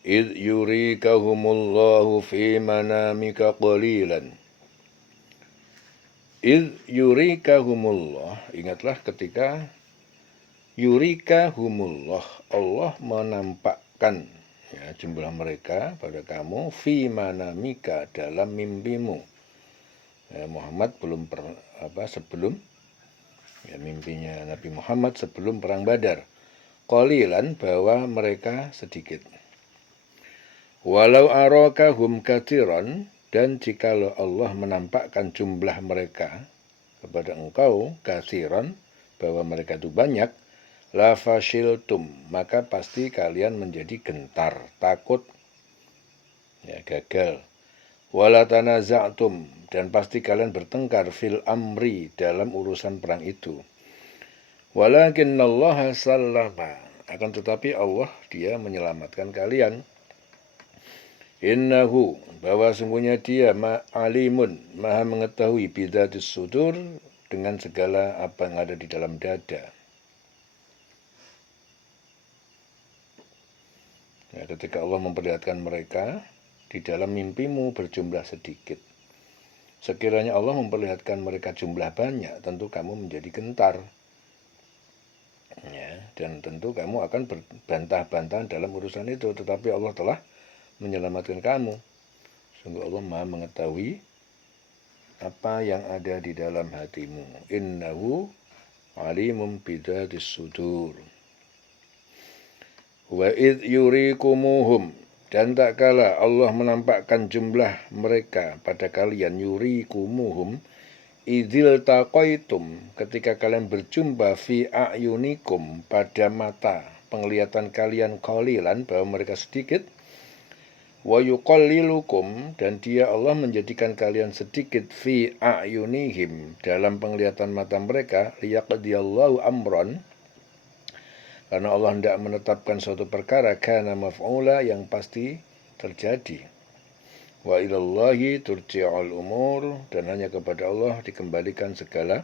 إذ يريكهم الله في منامك قليلا. إذ yurikahumullah, ingatlah ketika yurikahumullah, Allah menampakkan jumlah mereka pada kamu fi manamika, dalam mimpimu. Muhammad sebelum mimpinya Nabi Muhammad sebelum perang Badar. Qalilan, bahwa mereka sedikit. Walau arakahum katsiran, dan jikalau Allah menampakkan jumlah mereka kepada engkau katsiran, bahwa mereka itu banyak, la fashiltum, maka pasti kalian menjadi gentar, takut, gagal. Wala tanaza'tum, dan pasti kalian bertengkar fil amri, dalam urusan perang itu. Walakinnallaha sallama, akan tetapi Allah, dia menyelamatkan kalian. Innahu, bahwa sungguhnya dia alimun, maha mengetahui bidzatis sudur, dengan segala apa yang ada di dalam dada. Ketika Allah memperlihatkan mereka di dalam mimpimu berjumlah sedikit, sekiranya Allah memperlihatkan mereka jumlah banyak, tentu kamu menjadi gentar, dan tentu kamu akan berbantah-bantahan dalam urusan itu. Tetapi Allah telah menyelamatkan kamu. Sungguh Allah maha mengetahui apa yang ada di dalam hatimu. Innahu alimum bidzatis sudur. Wa id yurikumuhum, dan tak kala Allah menampakkan jumlah mereka pada kalian, yurikumuhum idzil taqaitum, ketika kalian berjumpa, fi a'yunikum, pada mata penglihatan kalian, qalilan, bahwa mereka sedikit, wa yuqallilukum, dan dia Allah menjadikan kalian sedikit, fi a'yunihim, dalam penglihatan mata mereka, liyaqdiyallahu amran, karena Allah hendak menetapkan suatu perkara, kana maf'ula, yang pasti terjadi. Wa ilallahi turja'ul umur, dan hanya kepada Allah dikembalikan segala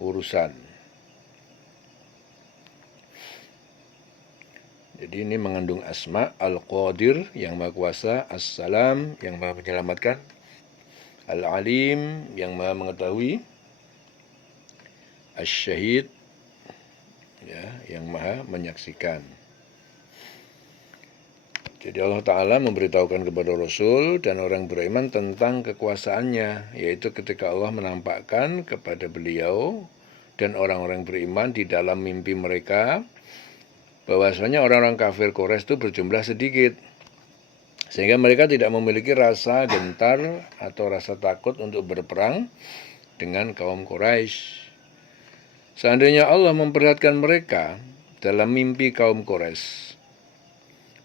urusan. Jadi ini mengandung asma, Al-Qadir, yang maha kuasa, As-Salam, yang maha menyelamatkan, Al-Alim, yang maha mengetahui, Asy-Syahid, yang maha menyaksikan. Jadi Allah Ta'ala memberitahukan kepada Rasul dan orang beriman tentang kekuasaannya, yaitu ketika Allah menampakkan kepada beliau dan orang-orang beriman di dalam mimpi mereka, bahwasanya orang-orang kafir Quraisy itu berjumlah sedikit, sehingga mereka tidak memiliki rasa gentar atau rasa takut untuk berperang dengan kaum Quraisy. Seandainya Allah memperlihatkan mereka dalam mimpi kaum Quraisy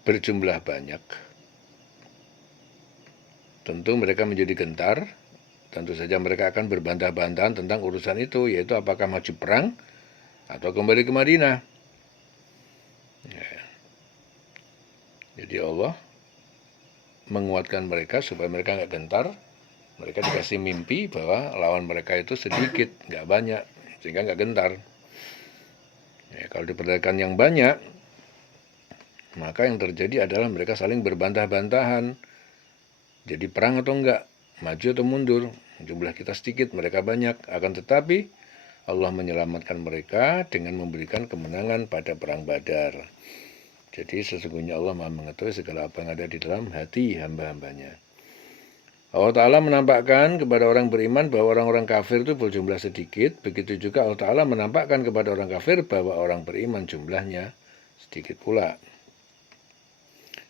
berjumlah banyak, tentu mereka menjadi gentar. Tentu saja mereka akan berbantah-bantahan tentang urusan itu, yaitu apakah maju perang atau kembali ke Madinah. Jadi Allah menguatkan mereka supaya mereka nggak gentar. Mereka dikasih mimpi bahwa lawan mereka itu sedikit, nggak banyak, sehingga nggak gentar. Kalau diperlihatkan yang banyak, maka yang terjadi adalah mereka saling berbantah-bantahan. Jadi perang atau enggak, maju atau mundur, jumlah kita sedikit, mereka banyak. Akan tetapi Allah menyelamatkan mereka dengan memberikan kemenangan pada perang Badar. Jadi sesungguhnya Allah maha mengetahui segala apa yang ada di dalam hati hamba-hambanya. Allah Ta'ala menampakkan kepada orang beriman bahwa orang-orang kafir itu berjumlah sedikit. Begitu juga Allah Ta'ala menampakkan kepada orang kafir bahwa orang beriman jumlahnya sedikit pula.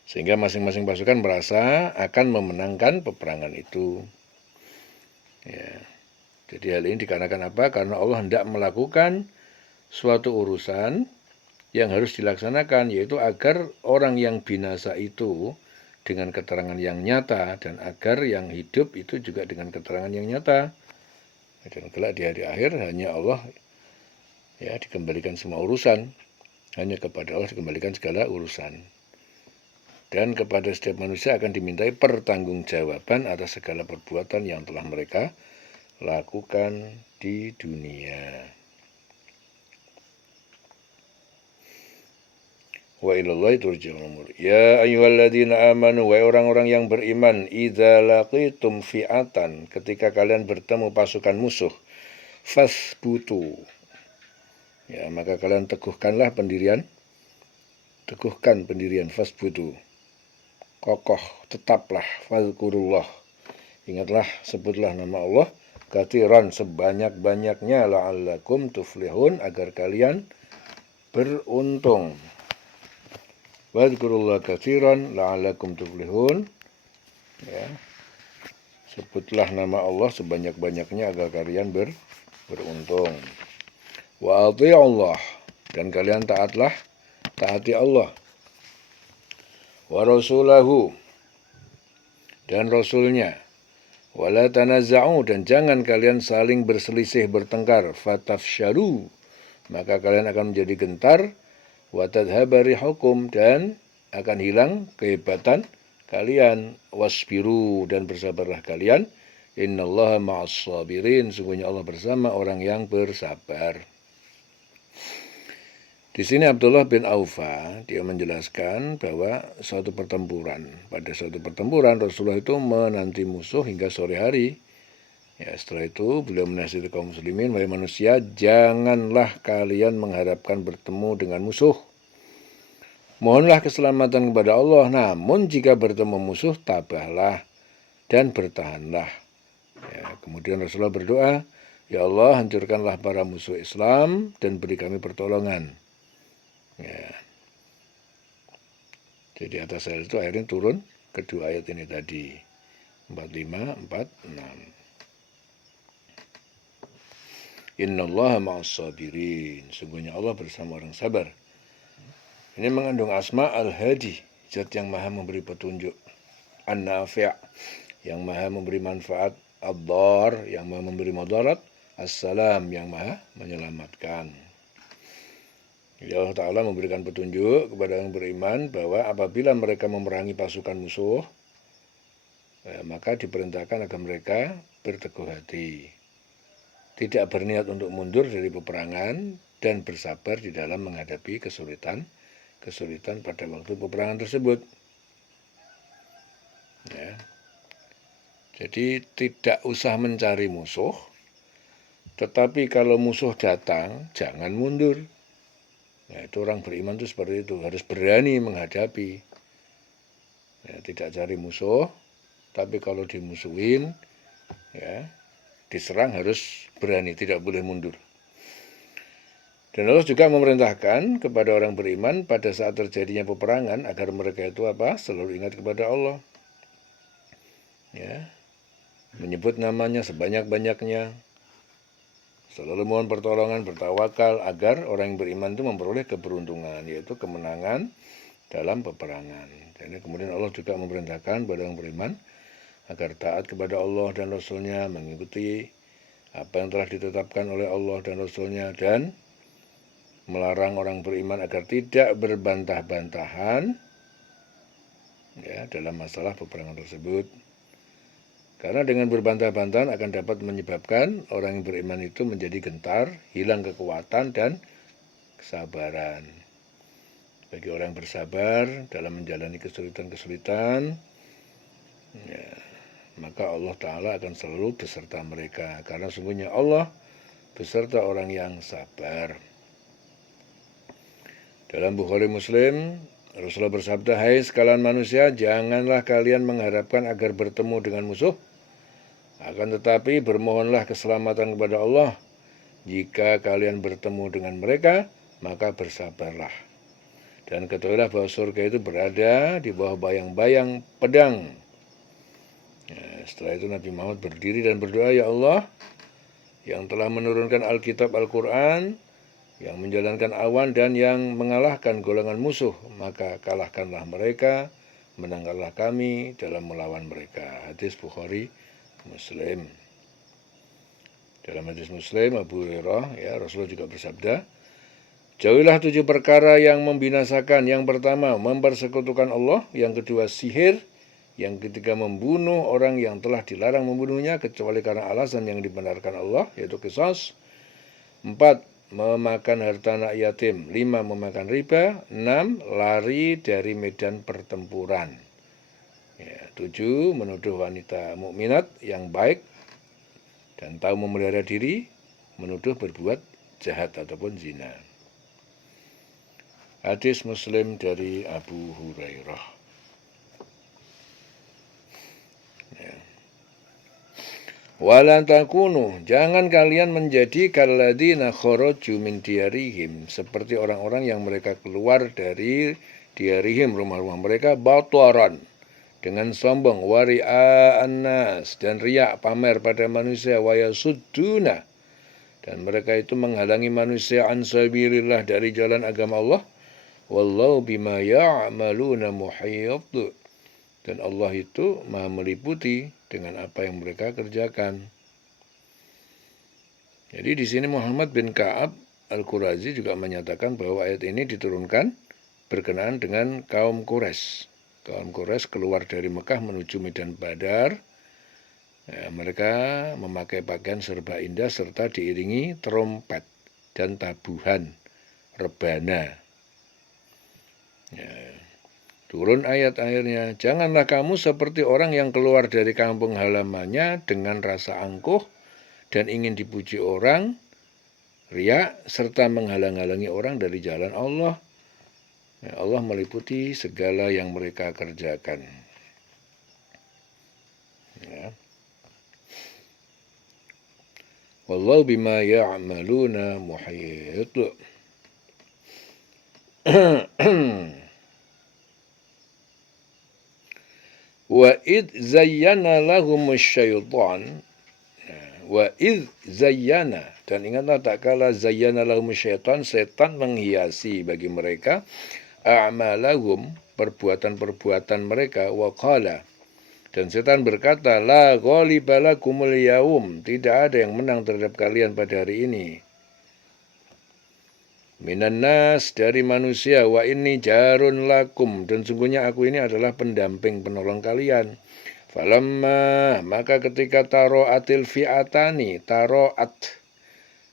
Sehingga masing-masing pasukan merasa akan memenangkan peperangan itu. Jadi hal ini dikarenakan apa? Karena Allah hendak melakukan suatu urusan yang harus dilaksanakan, yaitu agar orang yang binasa itu dengan keterangan yang nyata, dan agar yang hidup itu juga dengan keterangan yang nyata. Dan kelak di hari akhir hanya Allah dikembalikan semua urusan, hanya kepada Allah dikembalikan segala urusan. Dan kepada setiap manusia akan dimintai pertanggungjawaban atas segala perbuatan yang telah mereka lakukan di dunia. wa ilallahi turja'ul umur. Ya ayyuhalladzina amanu, wahai orang-orang yang beriman, idza laqitum fi'atan, ketika kalian bertemu pasukan musuh, fasbutu, ya maka kalian teguhkan pendirian, fasbutu, kokoh, tetaplah, fazkurullah, ingatlah, sebutlah nama Allah, katsiran, sebanyak-banyaknya, la'allakum tuflihun, agar kalian beruntung. Wadhkurullah katsiran la'allakum tuflihun, ya, sebutlah nama Allah sebanyak-banyaknya agar kalian beruntung. Wa athi'ullah, dan kalian taati Allah. Wa rasulahu, dan rasulnya. Wala tanazza'u, dan jangan kalian saling berselisih, bertengkar. Fatafshalu, maka kalian akan menjadi gentar. Wa tadhhaba rihukum, dan akan hilang kehebatan kalian. Wasbiru, dan bersabarlah kalian. Innallaha ma'as sabirin, sungguhnya Allah bersama orang yang bersabar. Di sini Abdullah bin Aufa dia menjelaskan bahwa pada suatu pertempuran Rasulullah itu menanti musuh hingga sore hari. Ya, setelah itu beliau menasihati kaum muslimin, wahai manusia, janganlah kalian mengharapkan bertemu dengan musuh. Mohonlah keselamatan kepada Allah, namun jika bertemu musuh, tabahlah dan bertahanlah. Ya, kemudian Rasulullah berdoa, ya Allah, hancurkanlah para musuh Islam dan beri kami pertolongan. Ya. Jadi atas hal itu akhirnya turun kedua ayat ini tadi, 45, 46. Innallaha ma'as sabirin, sungguhnya Allah bersama orang sabar. Ini mengandung asma al-hadi, zat yang maha memberi petunjuk, an-nafi', yang maha memberi manfaat, ad-dar, yang maha memberi madarat, as-salam, yang maha menyelamatkan. Jadi Allah Ta'ala memberikan petunjuk kepada orang beriman bahwa apabila mereka memerangi pasukan musuh, maka diperintahkan agar mereka berteguh hati, tidak berniat untuk mundur dari peperangan, dan bersabar di dalam menghadapi kesulitan pada waktu peperangan tersebut. Ya. Jadi tidak usah mencari musuh, tetapi kalau musuh datang, jangan mundur. Nah, itu orang beriman itu seperti itu, harus berani menghadapi. Ya, tidak cari musuh, tapi kalau dimusuhin, ya, diserang harus berani, tidak boleh mundur. Dan Allah juga memerintahkan kepada orang beriman pada saat terjadinya peperangan agar mereka itu selalu ingat kepada Allah. Ya, menyebut namanya sebanyak-banyaknya, selalu mohon pertolongan, bertawakal, agar orang yang beriman itu memperoleh keberuntungan, yaitu kemenangan dalam peperangan. Dan kemudian Allah juga memerintahkan kepada orang beriman agar taat kepada Allah dan Rasul-Nya, mengikuti apa yang telah ditetapkan oleh Allah dan Rasul-Nya, dan melarang orang beriman agar tidak berbantah-bantahan, ya, dalam masalah peperangan tersebut. Karena dengan berbantah-bantahan akan dapat menyebabkan orang yang beriman itu menjadi gentar, hilang kekuatan dan kesabaran. Bagi orang yang bersabar dalam menjalani kesulitan-kesulitan, ya, maka Allah Ta'ala akan selalu beserta mereka. Karena sungguhnya Allah beserta orang yang sabar. Dalam Bukhari Muslim, Rasulullah bersabda, hai sekalian manusia, janganlah kalian mengharapkan agar bertemu dengan musuh. Akan tetapi bermohonlah keselamatan kepada Allah. Jika kalian bertemu dengan mereka, maka bersabarlah. Dan ketahuilah bahwa surga itu berada di bawah bayang-bayang pedang. Ya, setelah itu Nabi Muhammad berdiri dan berdoa, ya Allah, yang telah menurunkan Alkitab Al-Quran, yang menjalankan awan dan yang mengalahkan golongan musuh, maka kalahkanlah mereka, menangkanlah kami dalam melawan mereka. Hadis Bukhari Muslim. Dalam hadis Muslim, Abu Hurairah, ya, Rasulullah juga bersabda, jauhilah 7 perkara yang membinasakan. Yang pertama, mempersekutukan Allah. Yang kedua, sihir. Yang ketiga, membunuh orang yang telah dilarang membunuhnya kecuali karena alasan yang dibenarkan Allah, yaitu qisas. 4, memakan harta anak yatim. 5. Memakan riba. 6. Lari dari medan pertempuran. 7. Menuduh wanita mukminat yang baik dan tahu memelihara diri, menuduh berbuat jahat ataupun zina. Hadis Muslim dari Abu Hurairah. Wala takunu, jangan kalian menjadi kalladzina kharaju min diyarihim, seperti orang-orang yang mereka keluar dari diyarihim, rumah-rumah mereka, bataran, dengan sombong, wari'a'an nas, dan riak pamer pada manusia, wa yasudduna, dan mereka itu menghalangi manusia an sabilillah, dari jalan agama Allah. Wallahu bima ya'maluna muhit, dan Allah itu maha meliputi dengan apa yang mereka kerjakan. Jadi di sini Muhammad bin Ka'ab Al-Qurazi juga menyatakan bahwa ayat ini diturunkan berkenaan dengan kaum Quraisy. Kaum Quraisy keluar dari Mekah menuju Medan Badar. Mereka memakai pakaian serba indah serta diiringi trompet dan tabuhan rebana. Turun ayat akhirnya, janganlah kamu seperti orang yang keluar dari kampung halamannya dengan rasa angkuh dan ingin dipuji orang, riya, serta menghalang-halangi orang dari jalan Allah. Allah meliputi segala yang mereka kerjakan. Wallahu bima ya'maluna muhit. Wa id zayyana lahumus syaitan. Wa id zayyana, dan ingatlah tak kala zayyana lahumus syaitan, setan menghiasi bagi mereka a'malahum, perbuatan-perbuatan mereka, wa qala, dan setan berkata, la ghaliba lakumul yaum, tidak ada yang menang terhadap kalian pada hari ini. Minan nas, dari manusia, wa inni jarun lakum, dan sungguhnya aku ini adalah pendamping penolong kalian. Falamma, maka ketika taro'atil fi'atani, taro'at,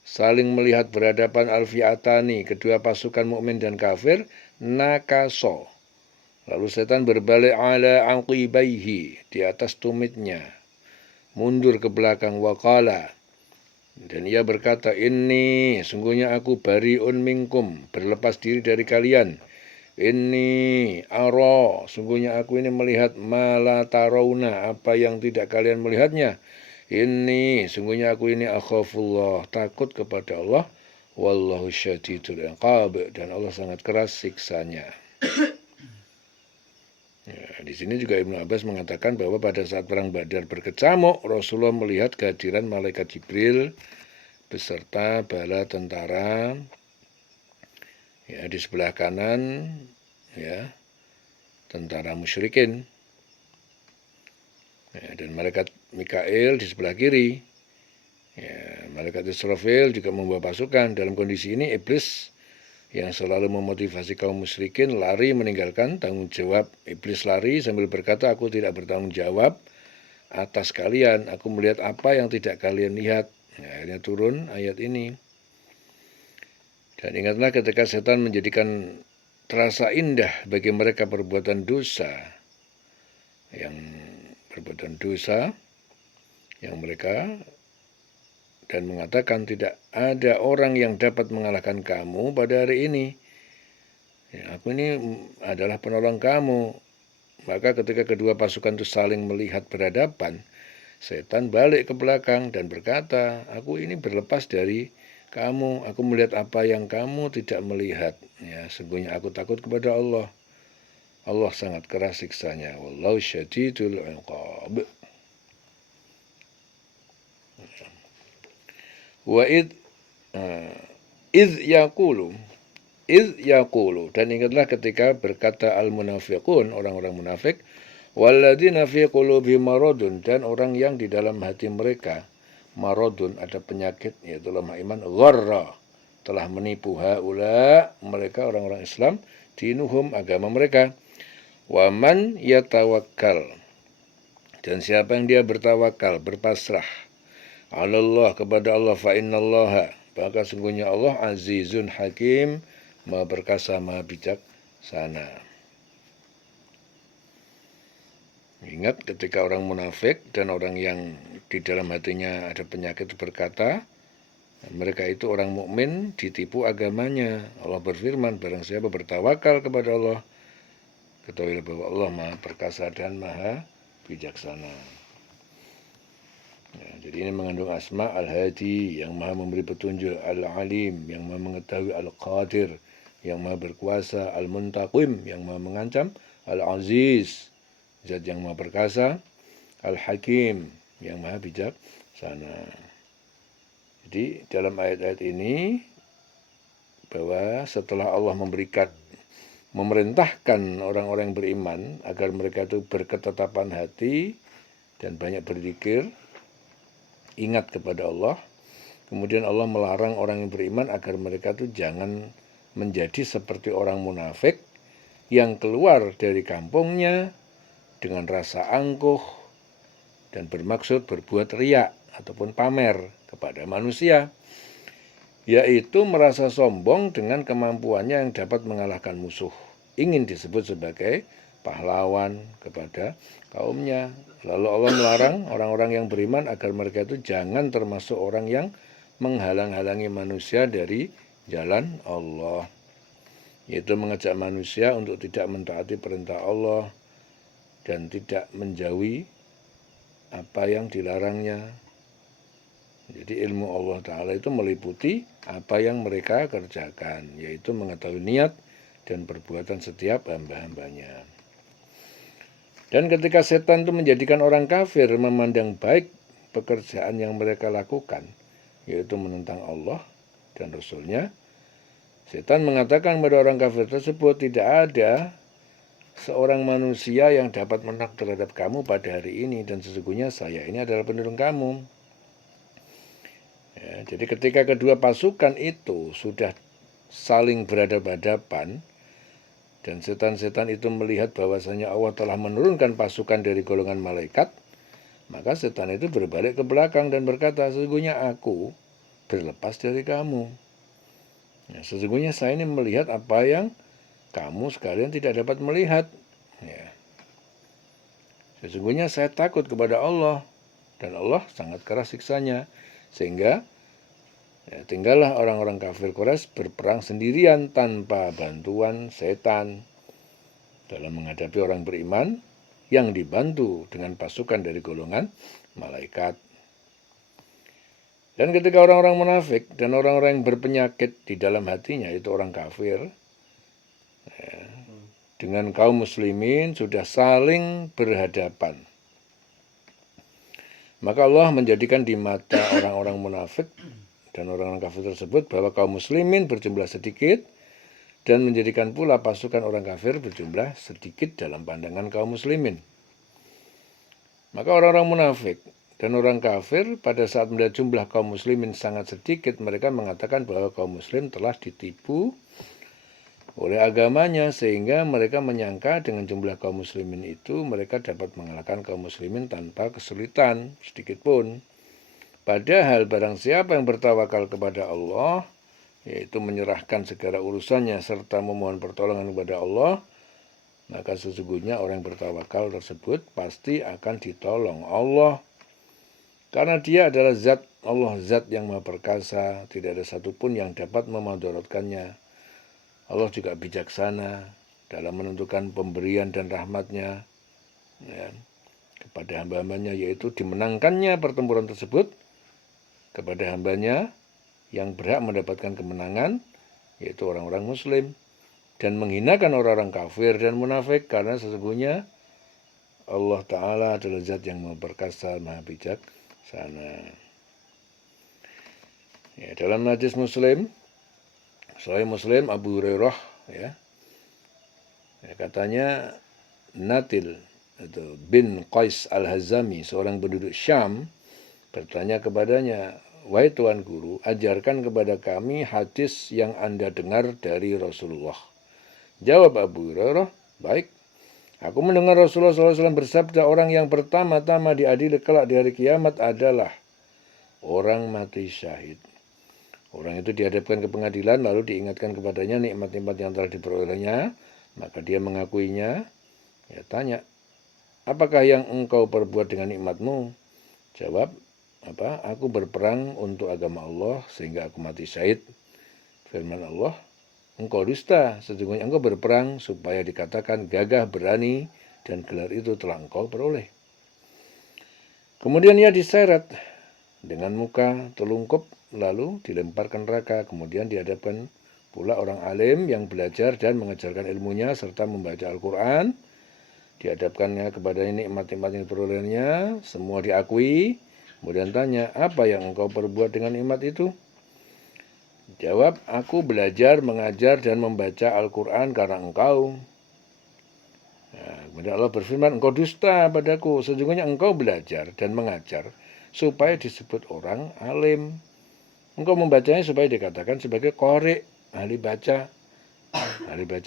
saling melihat berhadapan al-fi'atani, kedua pasukan mukmin dan kafir, nakaso, lalu setan berbalik ala aqibaihi, di atas tumitnya, mundur ke belakang, waqala, dan ia berkata, ini sungguhnya aku bariun minkum, berlepas diri dari kalian. Ini aro, sungguhnya aku ini melihat mala tarawna, apa yang tidak kalian melihatnya. Ini sungguhnya aku ini akhafullah, takut kepada Allah. Wallahu syadidul iqab, dan Allah sangat keras siksanya. Di sini juga Ibnu Abbas mengatakan bahwa pada saat perang Badar berkecamuk, Rasulullah melihat kehadiran malaikat Jibril beserta bala tentara, di sebelah kanan, tentara musyrikin, dan malaikat Mikail di sebelah kiri. Malaikat Israfil juga membawa pasukan. Dalam kondisi ini iblis yang selalu memotivasi kaum musyrikin lari meninggalkan tanggung jawab. Iblis lari sambil berkata, aku tidak bertanggung jawab atas kalian, aku melihat apa yang tidak kalian lihat. Akhirnya turun ayat ini. Dan ingatlah ketika setan menjadikan terasa indah bagi mereka perbuatan dosa, yang mereka, dan mengatakan tidak ada orang yang dapat mengalahkan kamu pada hari ini. Aku ini adalah penolong kamu. Maka ketika kedua pasukan itu saling melihat berhadapan, setan balik ke belakang dan berkata, aku ini berlepas dari kamu. Aku melihat apa yang kamu tidak melihat. Sungguhnya aku takut kepada Allah. Allah sangat keras siksanya. Wallahu syadidul iqab. Wa id yaqulu, dan ingatlah ketika berkata al-munafiqun, orang-orang munafik, walladzina fi qulubihim maradun, dan orang yang di dalam hati mereka maradun, ada penyakit, yaitu lemah iman, gharra, telah menipu haula, mereka orang-orang Islam, dinuhum, agama mereka, wa man yatawakkal, dan siapa yang dia bertawakal, berpasrah, Allah, kepada Allah, fa innallaha, Maka sungguhnya Allah Azizun Hakim, Maha Perkasa, Maha Bijaksana. Ingat ketika orang munafik dan orang yang di dalam hatinya ada penyakit berkata, mereka itu orang mukmin ditipu agamanya. Allah berfirman, barang siapa bertawakal kepada Allah, ketahuilah bahwa Allah Maha Perkasa dan Maha Bijaksana. Ya, jadi ini mengandung asma Al-Hadi, yang Maha memberi petunjuk, Al-Alim, yang Maha mengetahui, Al-Qadir, yang Maha berkuasa, Al-Muntaqim, yang Maha mengancam, Al-Aziz, Zat yang Maha Perkasa, Al-Hakim, yang Maha Bijaksana. Jadi dalam ayat-ayat ini bahwa setelah Allah memerintahkan orang-orang beriman agar mereka itu berketetapan hati dan banyak berzikir, ingat kepada Allah. Kemudian Allah melarang orang yang beriman agar mereka itu jangan menjadi seperti orang munafik yang keluar dari kampungnya dengan rasa angkuh dan bermaksud berbuat riya ataupun pamer kepada manusia, yaitu merasa sombong dengan kemampuannya yang dapat mengalahkan musuh, ingin disebut sebagai pahlawan kepada kaumnya. Lalu Allah melarang orang-orang yang beriman agar mereka itu jangan termasuk orang yang menghalang-halangi manusia dari jalan Allah, yaitu mengajak manusia untuk tidak mentaati perintah Allah dan tidak menjauhi apa yang dilarangnya. Jadi ilmu Allah Ta'ala itu meliputi apa yang mereka kerjakan, yaitu mengetahui niat dan perbuatan setiap hamba-hambanya. Dan ketika setan itu menjadikan orang kafir memandang baik pekerjaan yang mereka lakukan, yaitu menentang Allah dan Rasul-Nya, setan mengatakan kepada orang kafir tersebut, tidak ada seorang manusia yang dapat menang terhadap kamu pada hari ini, dan sesungguhnya saya ini adalah penolong kamu. Ya, jadi ketika kedua pasukan itu sudah saling berhadapan-hadapan dan setan-setan itu melihat bahwasanya Allah telah menurunkan pasukan dari golongan malaikat, maka setan itu berbalik ke belakang dan berkata, sesungguhnya aku berlepas dari kamu. Ya, sesungguhnya saya ini melihat apa yang kamu sekalian tidak dapat melihat. Ya. Sesungguhnya saya takut kepada Allah dan Allah sangat keras siksanya. Sehingga ya, tinggallah orang-orang kafir Quraisy berperang sendirian tanpa bantuan setan dalam menghadapi orang beriman yang dibantu dengan pasukan dari golongan malaikat. Dan ketika orang-orang munafik dan orang-orang yang berpenyakit di dalam hatinya, itu orang kafir, ya, dengan kaum muslimin sudah saling berhadapan, maka Allah menjadikan di mata orang-orang munafik dan orang-orang kafir tersebut bahwa kaum muslimin berjumlah sedikit, dan menjadikan pula pasukan orang kafir berjumlah sedikit dalam pandangan kaum muslimin. Maka orang-orang munafik dan orang kafir pada saat melihat jumlah kaum muslimin sangat sedikit, mereka mengatakan bahwa kaum muslim telah ditipu oleh agamanya, sehingga mereka menyangka dengan jumlah kaum muslimin itu mereka dapat mengalahkan kaum muslimin tanpa kesulitan sedikit pun. Padahal barang siapa yang bertawakal kepada Allah, yaitu menyerahkan segala urusannya serta memohon pertolongan kepada Allah, maka sesungguhnya orang yang bertawakal tersebut pasti akan ditolong Allah. Karena dia adalah zat Allah, zat yang Maha Perkasa, tidak ada satupun yang dapat memudaratkannya. Allah juga bijaksana dalam menentukan pemberian dan rahmatnya, ya, kepada hamba-hambanya, yaitu dimenangkannya pertempuran tersebut kepada hambanya yang berhak mendapatkan kemenangan, yaitu orang-orang muslim, dan menghinakan orang-orang kafir dan munafik, karena sesungguhnya Allah Ta'ala adalah zat yang Maha Perkasa, Maha Bijaksana. Ya, dalam hadis Muslim, Sahih Muslim, Abu Hurairah, ya, katanya Natil atau bin Qais al-Hazami, seorang penduduk Syam, bertanya kepadanya, wahai Tuan Guru, ajarkan kepada kami hadis yang Anda dengar dari Rasulullah. Jawab Abu Hurairah, baik. Aku mendengar Rasulullah SAW bersabda, orang yang pertama-tama diadili kelak di hari kiamat adalah orang mati syahid. Orang itu dihadapkan ke pengadilan lalu diingatkan kepadanya nikmat-nikmat yang telah diperolehnya, maka dia mengakuinya. Ya tanya, apakah yang engkau perbuat dengan nikmatmu? Jawab, aku berperang untuk agama Allah sehingga aku mati syahid. Firman Allah, engkau dusta, sesungguhnya engkau berperang supaya dikatakan gagah berani dan gelar itu telah engkau peroleh. Kemudian ia diseret dengan muka telungkup lalu dilemparkan neraka. Kemudian dihadapkan pula orang alim yang belajar dan mengajarkan ilmunya serta membaca Al-Quran. Dihadapkannya kepada nikmat-nikmat yang diperolehnya, semua diakui. Kemudian tanya, apa yang engkau perbuat dengan nikmat itu? Jawab, aku belajar, mengajar, dan membaca Al-Quran karena engkau. Nah, kemudian Allah berfirman, engkau dusta padaku, sesungguhnya engkau belajar dan mengajar supaya disebut orang alim. Engkau membacanya supaya dikatakan sebagai qari, ahli baca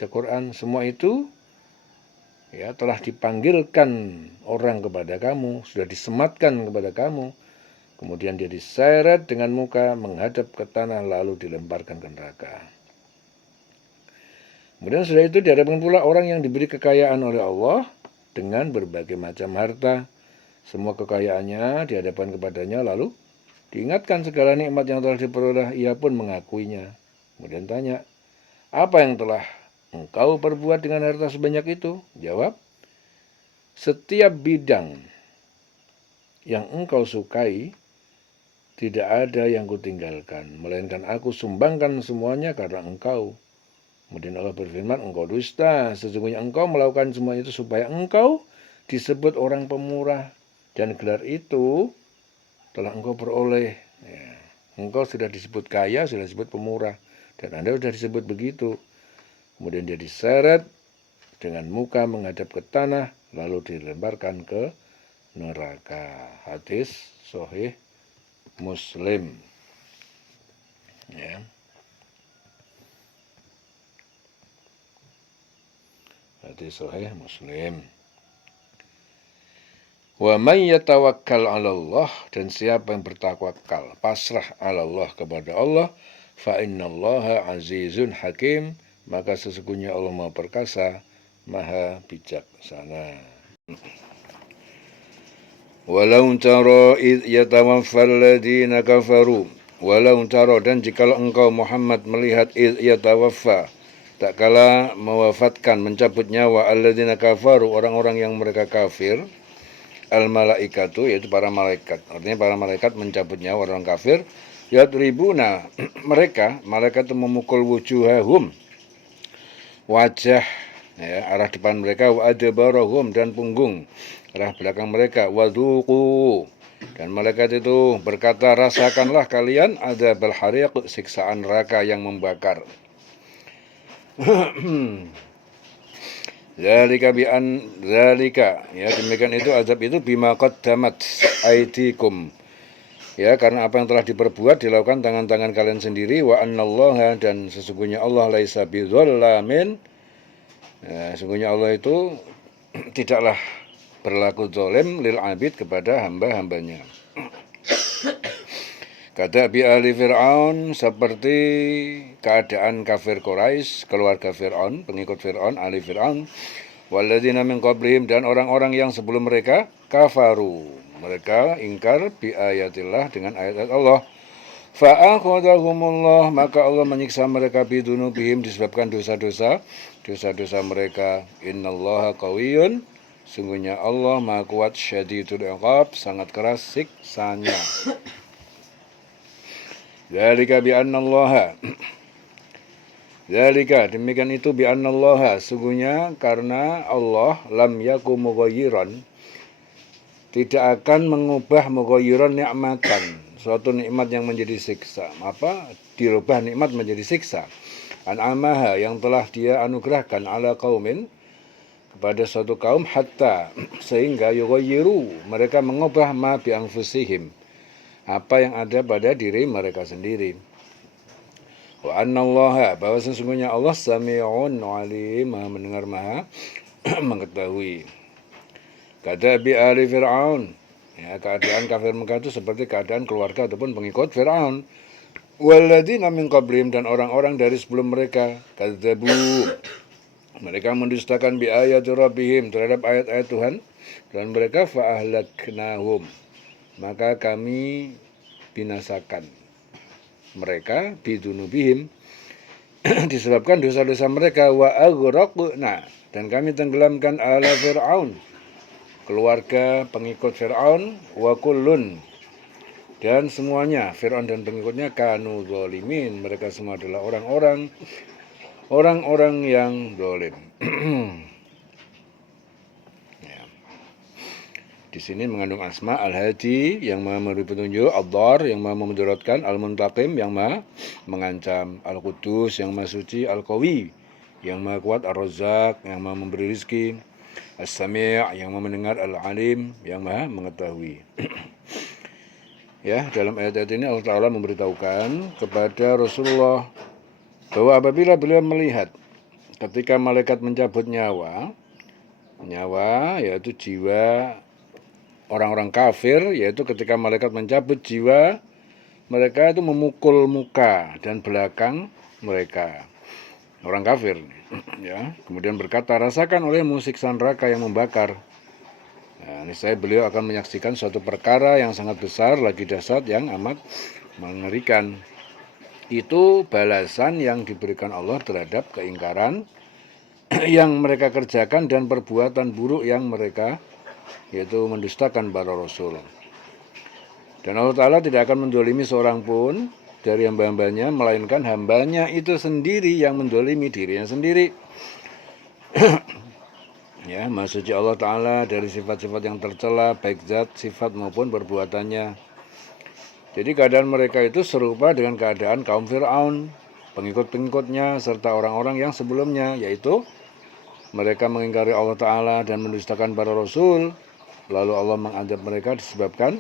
Quran. Semua itu ya telah dipanggilkan orang kepada kamu, sudah disematkan kepada kamu. Kemudian dia diseret dengan muka menghadap ke tanah lalu dilemparkan ke neraka. Kemudian setelah itu dihadapkan pula orang yang diberi kekayaan oleh Allah dengan berbagai macam harta. Semua kekayaannya dihadapkan kepadanya lalu diingatkan segala nikmat yang telah diperoleh, ia pun mengakuinya. Kemudian tanya, apa yang telah engkau perbuat dengan harta sebanyak itu? Jawab, setiap bidang yang engkau sukai tidak ada yang kutinggalkan, melainkan aku sumbangkan semuanya karena engkau. Kemudian Allah berfirman, engkau dusta, sesungguhnya engkau melakukan semua itu supaya engkau disebut orang pemurah, dan gelar itu telah engkau peroleh. Ya. Engkau sudah disebut kaya, sudah disebut pemurah, dan Anda sudah disebut begitu. Kemudian dia diseret dengan muka menghadap ke tanah, lalu dilemparkan ke neraka. Hadis Sahih Muslim. Ya. Hadis Sahih Muslim. Wa may yatawakkal 'ala Allah, dan siapa yang bertawakal, pasrah 'ala Allah kepada Allah, fa innallaha azizun hakim, maka sesungguhnya Allah Maha Perkasa, Maha Bijaksana. Walau tara id yatawaffal ladina kafaru, walau tara, dan jikalau engkau Muhammad melihat id yatawaffa, tak kala mewafatkan, mencabut nyawa, alladzina kafaru, orang-orang yang mereka kafir, al-malaikatu, yaitu para malaikat. Artinya para malaikat mencabut nyawa orang kafir. Yadribuna, malaikat itu memukul wujuhahum, wajah, ya, arah depan mereka, wa adbarahum, dan punggung, arah belakang mereka, wadzuqu, dan malaikat itu berkata, rasakanlah kalian adzabal hariq, siksaan neraka yang membakar. Zalika ya, demikian itu azab itu bima qaddamat aidikum, ya, karena apa yang telah diperbuat dilakukan tangan-tangan kalian sendiri, wa annallaha, dan sesungguhnya Allah laisa bidzallamin, ya, sesungguhnya Allah itu tidaklah berlaku zalim lil abid, kepada hamba-hambanya. Kata bi ali Fir'aun, seperti keadaan kafir Quraisy, keluarga Fir'aun, pengikut Fir'aun, ali Fir'aun, walladzina min qablihim, dan orang-orang yang sebelum mereka, kafaru, mereka ingkar bi ayatillah, dengan ayat-ayat Allah. Fa'akhadahumullah, maka Allah menyiksa mereka bidunubihim, disebabkan dosa-dosa mereka. Innallaha qawiyyun, sungguhnya Allah Maha Kuat, syadidul iqab, sangat keras siksanya. Dzalika bi annallaha, dzalika, demikian itu, bi annallaha, sungguhnya karena Allah, lam yakum mughayyiran, tidak akan mengubah mughayyiran nikmatan, suatu nikmat yang menjadi siksa, dirubah nikmat menjadi siksa, an'amaha, yang telah dia anugerahkan, ala qaumin, kepada suatu kaum, hatta, sehingga yughayyiru, mereka mengubah ma bi anfusihim, apa yang ada pada diri mereka sendiri. Wa annallaha, bahwa sesungguhnya Allah sami'un alim, maha mendengar, maha mengetahui. Kata bi ali Fir'aun, ya, keadaan kafir Mekah itu seperti keadaan keluarga ataupun pengikut Fir'aun. Walladzina min qablihim, dan orang-orang dari sebelum mereka, kadzabu, mereka mendustakan bi ayati rabbihim, terhadap ayat-ayat Tuhan dan mereka, fa'ahlaknahum, maka kami binasakan mereka, bidunubihim, disebabkan dosa-dosa mereka, wa aghraqna, dan kami tenggelamkan ala Fir'aun, keluarga pengikut Fir'aun, wa kullun, dan semuanya Fir'aun dan pengikutnya, kanu zalimin, mereka semua adalah orang-orang yang zalim. Ya. Di sini mengandung asma al-hadi yang maha memberi petunjuk, ad-dar yang maha memudaratkan, al-muntaqim yang maha mengancam, al-qudus yang maha suci, al-qawi yang maha kuat, ar-razzaq yang maha memberi rizki, as-sami' yang maha mendengar, al-alim yang maha mengetahui. Ya, dalam ayat-ayat ini Allah Ta'ala memberitahukan kepada Rasulullah bahwa apabila beliau melihat ketika malaikat mencabut nyawa yaitu jiwa orang-orang kafir, yaitu ketika malaikat mencabut jiwa mereka itu memukul muka dan belakang mereka, orang kafir, ya, kemudian berkata, rasakan olehmu siksa neraka yang membakar. Nah, niscaya beliau akan menyaksikan suatu perkara yang sangat besar lagi dahsyat yang amat mengerikan. Itu balasan yang diberikan Allah terhadap keingkaran yang mereka kerjakan dan perbuatan buruk yang mereka, yaitu mendustakan para rasul. Dan Allah Ta'ala tidak akan mendolimi seorang pun dari hamba-hambanya, melainkan hambanya itu sendiri yang mendolimi dirinya sendiri. Ya, maksudnya Allah Ta'ala dari sifat-sifat yang tercela, baik zat, sifat maupun perbuatannya. Jadi keadaan mereka itu serupa dengan keadaan kaum Fir'aun, pengikut-pengikutnya, serta orang-orang yang sebelumnya, yaitu mereka mengingkari Allah Ta'ala dan mendustakan para rasul, lalu Allah mengadab mereka disebabkan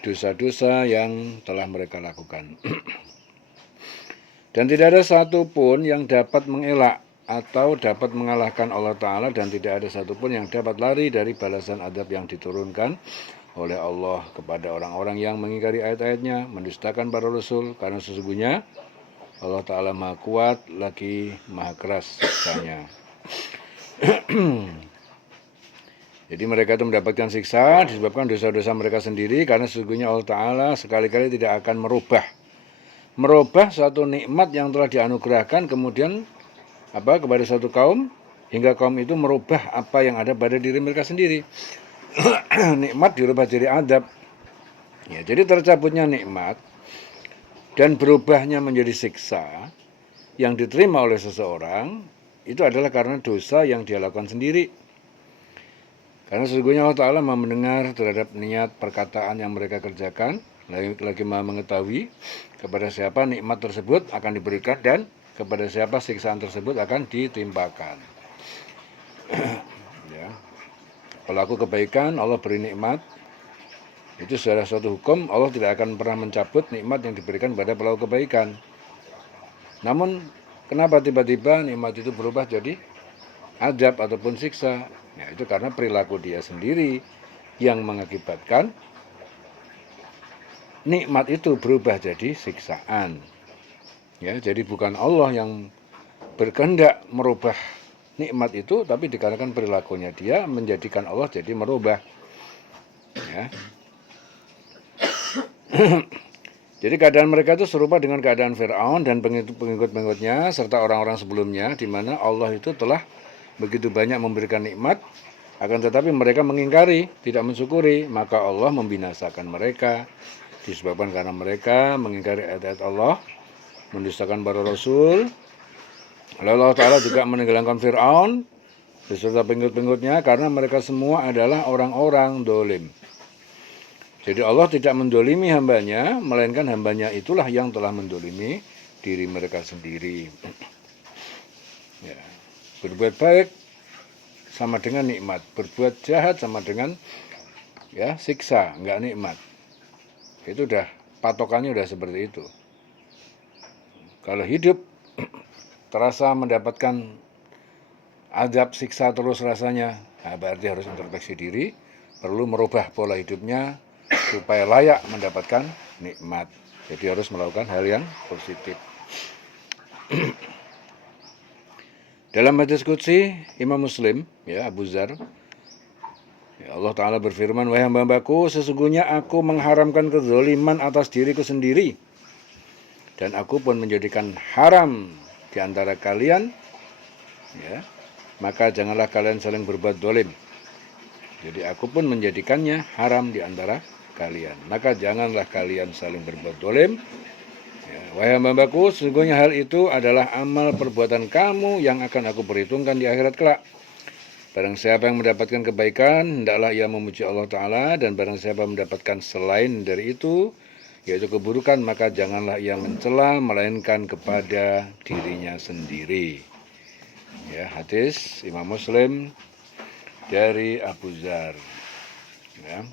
dosa-dosa yang telah mereka lakukan. Dan tidak ada satupun yang dapat mengelak atau dapat mengalahkan Allah Ta'ala, dan tidak ada satupun yang dapat lari dari balasan adab yang diturunkan oleh Allah kepada orang-orang yang mengingkari ayat-ayatnya, mendustakan para rasul, karena sesungguhnya Allah Ta'ala maha kuat lagi maha keras siksanya. Jadi mereka itu mendapatkan siksa disebabkan dosa-dosa mereka sendiri, karena sesungguhnya Allah Ta'ala sekali-kali tidak akan merubah suatu nikmat yang telah dianugerahkan kemudian kepada suatu kaum, hingga kaum itu merubah apa yang ada pada diri mereka sendiri. Nikmat dirubah jadi adab. Ya, jadi tercabutnya nikmat dan berubahnya menjadi siksa yang diterima oleh seseorang itu adalah karena dosa yang dia lakukan sendiri. Karena sesungguhnya Allah Ta'ala maha mendengar terhadap niat perkataan yang mereka kerjakan, lagi maha mengetahui kepada siapa nikmat tersebut akan diberikan dan kepada siapa siksaan tersebut akan ditimpakan. Ya. Pelaku kebaikan Allah beri nikmat, itu secara suatu hukum Allah tidak akan pernah mencabut nikmat yang diberikan pada pelaku kebaikan. Namun kenapa tiba-tiba nikmat itu berubah jadi adab ataupun siksa? Ya, itu karena perilaku dia sendiri yang mengakibatkan nikmat itu berubah jadi siksaan. Ya, jadi bukan Allah yang berkehendak merubah nikmat itu, tapi dikarenakan perilakunya dia menjadikan Allah jadi merubah. Ya. Jadi keadaan mereka itu serupa dengan keadaan Fir'aun dan pengikut-pengikutnya serta orang-orang sebelumnya, di mana Allah itu telah begitu banyak memberikan nikmat, akan tetapi mereka mengingkari, tidak mensyukuri, maka Allah membinasakan mereka disebabkan karena mereka mengingkari ayat-ayat Allah, mendustakan para rasul. Lalu Allah Ta'ala juga menenggelamkan Fir'aun beserta pengikut-pengikutnya karena mereka semua adalah orang-orang dolim. Jadi Allah tidak mendolimi hambanya, melainkan hambanya itulah yang telah mendolimi diri mereka sendiri. Ya. Berbuat baik sama dengan nikmat, berbuat jahat sama dengan siksa, enggak nikmat. Itu udah patokannya udah seperti itu. Kalau hidup terasa mendapatkan azab siksa terus rasanya, berarti harus introspeksi diri, perlu merubah pola hidupnya supaya layak mendapatkan nikmat. Jadi harus melakukan hal yang positif. Dalam hadis qudsi Imam Muslim, ya, Abu Dzar, ya, Allah Ta'ala berfirman, wahai hamba-hambaku, sesungguhnya aku mengharamkan kezaliman atas diriku sendiri, dan aku pun menjadikan haram di antara kalian, ya, maka janganlah kalian saling berbuat zalim. Jadi aku pun menjadikannya haram di antara kalian, maka janganlah kalian saling berbuat zalim. Ya, wahai hamba-hambaku, sesungguhnya hal itu adalah amal perbuatan kamu yang akan aku perhitungkan di akhirat kelak. Barang siapa yang mendapatkan kebaikan, hendaklah ia memuji Allah Ta'ala, dan barang siapa mendapatkan selain dari itu, yaitu keburukan, maka janganlah ia mencela, melainkan kepada dirinya sendiri. Ya, hadis Imam Muslim dari Abu Dzar. Ya.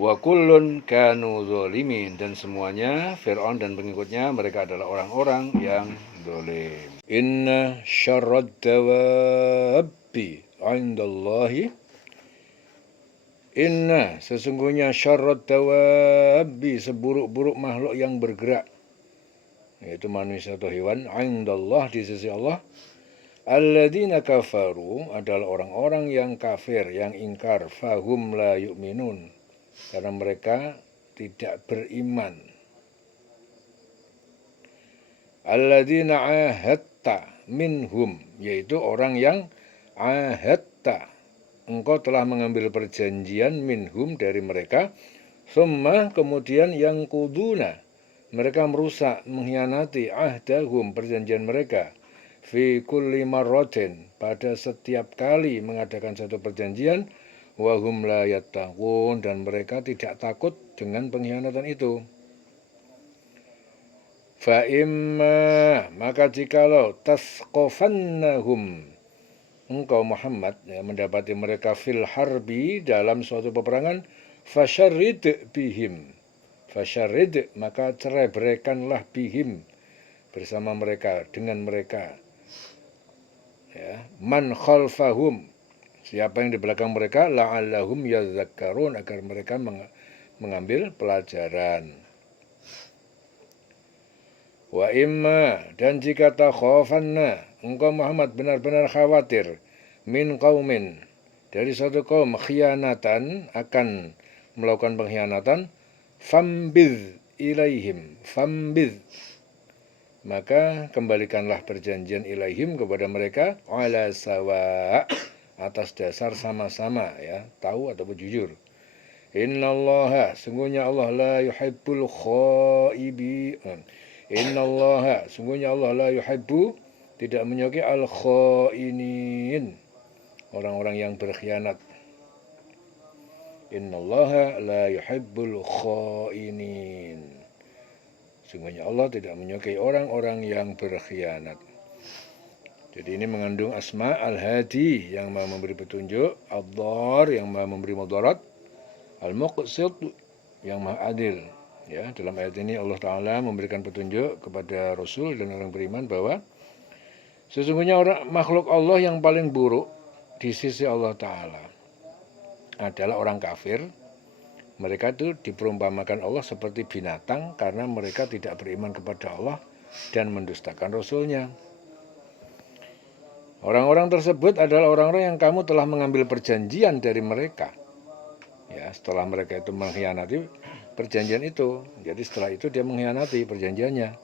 Wa kullun kanu zalimin, dan semuanya Fir'aun dan pengikutnya mereka adalah orang-orang yang zalim. Inna syarrad dawabbi 'indallahi, inna sesungguhnya syarrad dawabbi, seburuk-buruk makhluk yang bergerak, yaitu manusia atau hewan, 'indallah di sisi Allah, alladzina kafaru adalah orang-orang yang kafir, yang ingkar, fahum la yu'minun, karena mereka tidak beriman. Alladzina ahadta minhum, yaitu orang yang ahadta, engkau telah mengambil perjanjian, minhum dari mereka, summa kemudian yang kuduna, mereka merusak, mengkhianati, ahdahum perjanjian mereka, fi kulli marratin, pada setiap kali mengadakan satu perjanjian, wahum la yattaqun, dan mereka tidak takut dengan pengkhianatan itu. Fa imma, maka jikalau tasqafannahum, engkau Muhammad, ya, mendapati mereka fil harbi, dalam suatu peperangan, fasyarrid bihim, fasyarrid, maka cerai-beraikanlah bihim, bersama mereka, dengan mereka, ya, man khalfahum, siapa yang di belakang mereka, la'allahum yadzakkarun, agar mereka mengambil pelajaran. Wa imma, dan jika takhafanna, engkau Muhammad benar-benar khawatir, min qaumin, dari suatu kaum, khianatan, akan melakukan pengkhianatan, fambidh ilaihim, fambidh, maka kembalikanlah perjanjian ilaihim kepada mereka, ala sawa, atas dasar sama-sama, ya, tahu ataupun jujur. Innallaha, sungguhnya Allah, la yuhibbul khaibin, innallaha, sungguhnya Allah, la yuhibbu, tidak menyukai, al khainin, orang-orang yang berkhianat. Innallaha la yuhibbul khainin, sungguhnya Allah tidak menyukai orang-orang yang berkhianat. Jadi ini mengandung asma al-hadi, yang maha memberi petunjuk, ad-dar, yang maha memberi mudarat, al-muqsit, yang maha adil. Ya, dalam ayat ini Allah Ta'ala memberikan petunjuk kepada Rasul dan orang beriman bahwa sesungguhnya orang makhluk Allah yang paling buruk di sisi Allah Ta'ala adalah orang kafir. Mereka itu diperumpamakan Allah seperti binatang karena mereka tidak beriman kepada Allah dan mendustakan Rasulnya. Orang-orang tersebut adalah orang-orang yang kamu telah mengambil perjanjian dari mereka. Ya, setelah mereka itu mengkhianati perjanjian itu, jadi setelah itu dia mengkhianati perjanjiannya.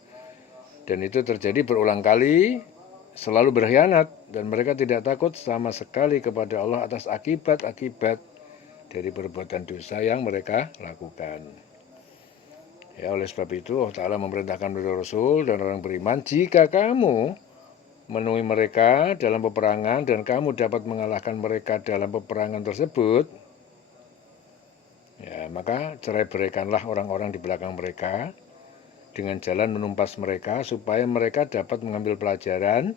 Dan itu terjadi berulang kali, selalu berkhianat, dan mereka tidak takut sama sekali kepada Allah atas akibat-akibat dari perbuatan dosa yang mereka lakukan. Ya, oleh sebab itu Allah Ta'ala memerintahkan kepada Rasul dan orang beriman, jika kamu menemui mereka dalam peperangan dan kamu dapat mengalahkan mereka dalam peperangan tersebut, ya, maka cerai-beraikanlah orang-orang di belakang mereka dengan jalan menumpas mereka, supaya mereka dapat mengambil pelajaran